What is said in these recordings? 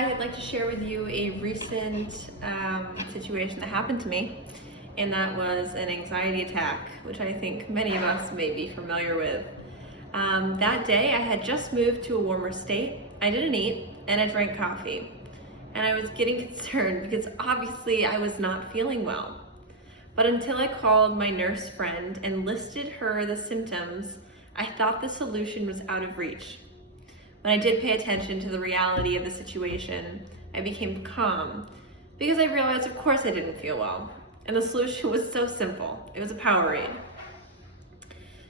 guys, I'd like to share with you a recent situation that happened to me, and that was an anxiety attack, which I think many of us may be familiar with. That day, I had just moved to a warmer state. I didn't eat, and I drank coffee. And I was getting concerned because obviously I was not feeling well. But until I called my nurse friend and listed her the symptoms, I thought the solution was out of reach. When I did pay attention to the reality of the situation, I became calm because I realized, of course, I didn't feel well. And the solution was so simple. It was a Powerade.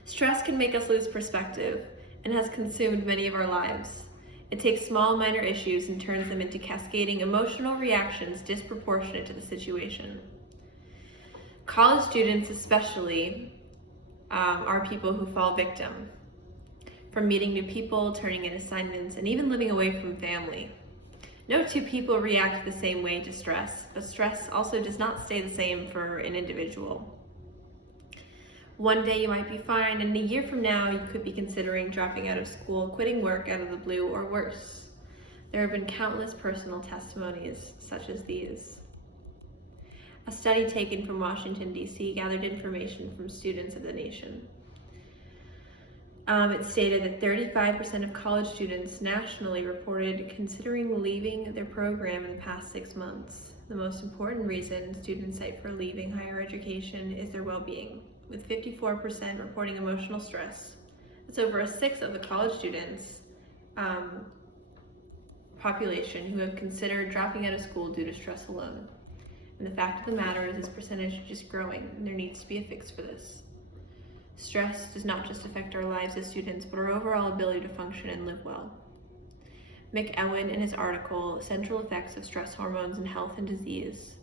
Stress can make us lose perspective and has consumed many of our lives. It takes small, minor issues and turns them into cascading emotional reactions disproportionate to the situation. College students especially are people who fall victim. From meeting new people, turning in assignments, and even living away from family. No two people react the same way to stress, but stress also does not stay the same for an individual. One day you might be fine, and a year from now you could be considering dropping out of school, quitting work out of the blue, or worse. There have been countless personal testimonies such as these. A study taken from Washington, D.C. gathered information from students of the nation. It stated that 35% of college students nationally reported considering leaving their program in the past 6 months. The most important reason students cite for leaving higher education is their well-being, with 54% reporting emotional stress. That's over a sixth of the college students population who have considered dropping out of school due to stress alone. And the fact of the matter is this percentage is just growing, and there needs to be a fix for this. Stress does not just affect our lives as students, but our overall ability to function and live well. McEwen, in his article, Central Effects of Stress Hormones in Health and Disease,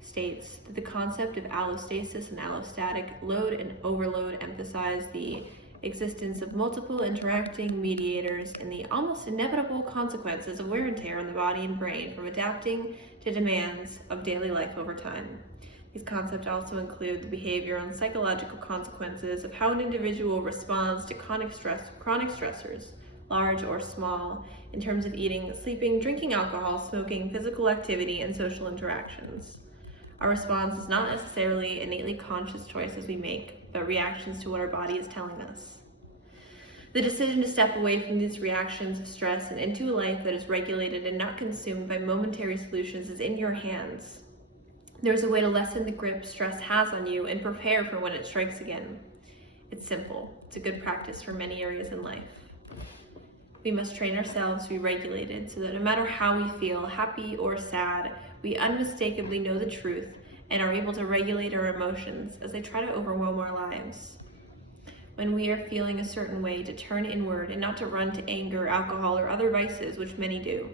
states that the concept of allostasis and allostatic load and overload emphasize the existence of multiple interacting mediators and the almost inevitable consequences of wear and tear on the body and brain from adapting to demands of daily life over time. These concepts also include the behavioral and psychological consequences of how an individual responds to chronic stressors, large or small, in terms of eating, sleeping, drinking alcohol, smoking, physical activity, and social interactions. Our response is not necessarily innately conscious choices we make, but reactions to what our body is telling us. The decision to step away from these reactions of stress and into a life that is regulated and not consumed by momentary solutions is in your hands. There's a way to lessen the grip stress has on you and prepare for when it strikes again. It's simple. It's a good practice for many areas in life. We must train ourselves to be regulated so that no matter how we feel, happy or sad, we unmistakably know the truth and are able to regulate our emotions as they try to overwhelm our lives. When we are feeling a certain way, to turn inward and not to run to anger, alcohol, or other vices, which many do.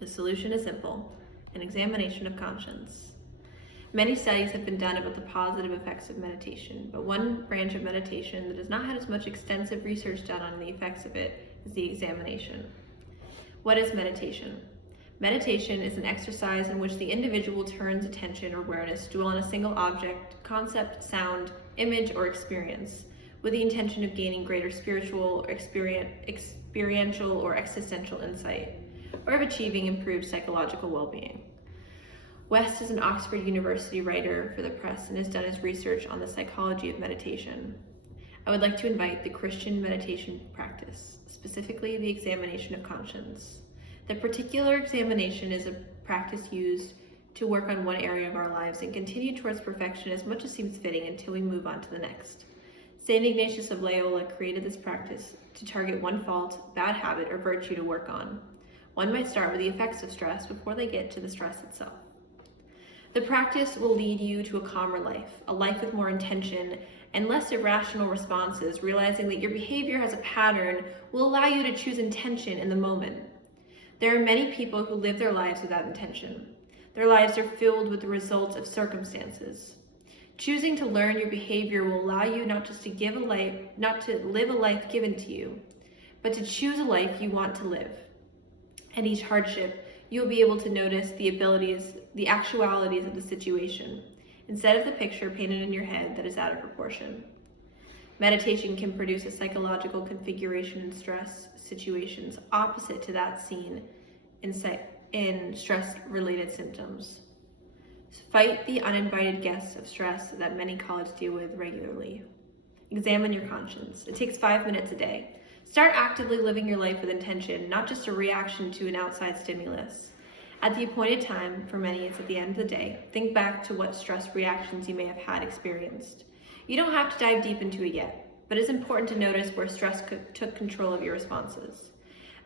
The solution is simple: an examination of conscience. Many studies have been done about the positive effects of meditation, but one branch of meditation that has not had as much extensive research done on the effects of it is the examination. What is meditation? Meditation is an exercise in which the individual turns attention or awareness to dwell on a single object, concept, sound, image, or experience, with the intention of gaining greater spiritual, experiential, or existential insight, or of achieving improved psychological well-being. West is an Oxford University writer for the press and has done his research on the psychology of meditation. I would like to invite the Christian meditation practice, specifically the examination of conscience. The particular examination is a practice used to work on one area of our lives and continue towards perfection as much as seems fitting until we move on to the next. St. Ignatius of Loyola created this practice to target one fault, bad habit, or virtue to work on. One might start with the effects of stress before they get to the stress itself. The practice will lead you to a calmer life, a life with more intention and less irrational responses. Realizing that your behavior has a pattern will allow you to choose intention in the moment. There are many people who live their lives without intention. Their lives are filled with the results of circumstances. Choosing to learn your behavior will allow you not to live a life given to you, but to choose a life you want to live. At each hardship, you'll be able to notice the actualities of the situation, instead of the picture painted in your head that is out of proportion. Meditation can produce a psychological configuration in stress situations opposite to that seen in stress-related symptoms. Fight the uninvited guests of stress that many colleagues deal with regularly. Examine your conscience. It takes 5 minutes a day. Start actively living your life with intention, not just a reaction to an outside stimulus. At the appointed time, for many it's at the end of the day, think back to what stress reactions you may have had experienced. You don't have to dive deep into it yet, but it's important to notice where stress took control of your responses.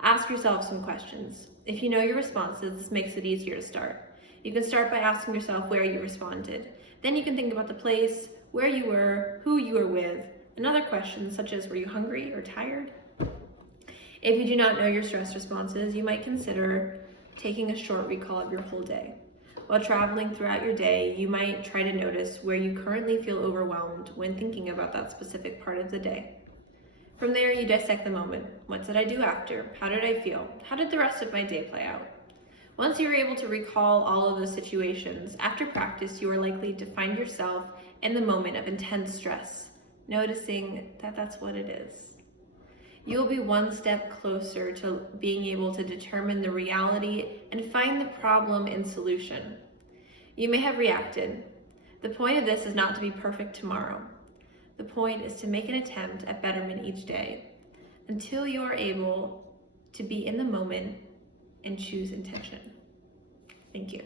Ask yourself some questions. If you know your responses, this makes it easier to start. You can start by asking yourself where you responded. Then you can think about the place, where you were, who you were with, and other questions such as were you hungry or tired? If you do not know your stress responses, you might consider taking a short recall of your whole day. While traveling throughout your day, you might try to notice where you currently feel overwhelmed when thinking about that specific part of the day. From there, you dissect the moment. What did I do after? How did I feel? How did the rest of my day play out? Once you are able to recall all of those situations, after practice, you are likely to find yourself in the moment of intense stress, noticing that that's what it is. You will be one step closer to being able to determine the reality and find the problem and solution. You may have reacted. The point of this is not to be perfect tomorrow. The point is to make an attempt at betterment each day until you are able to be in the moment and choose intention. Thank you.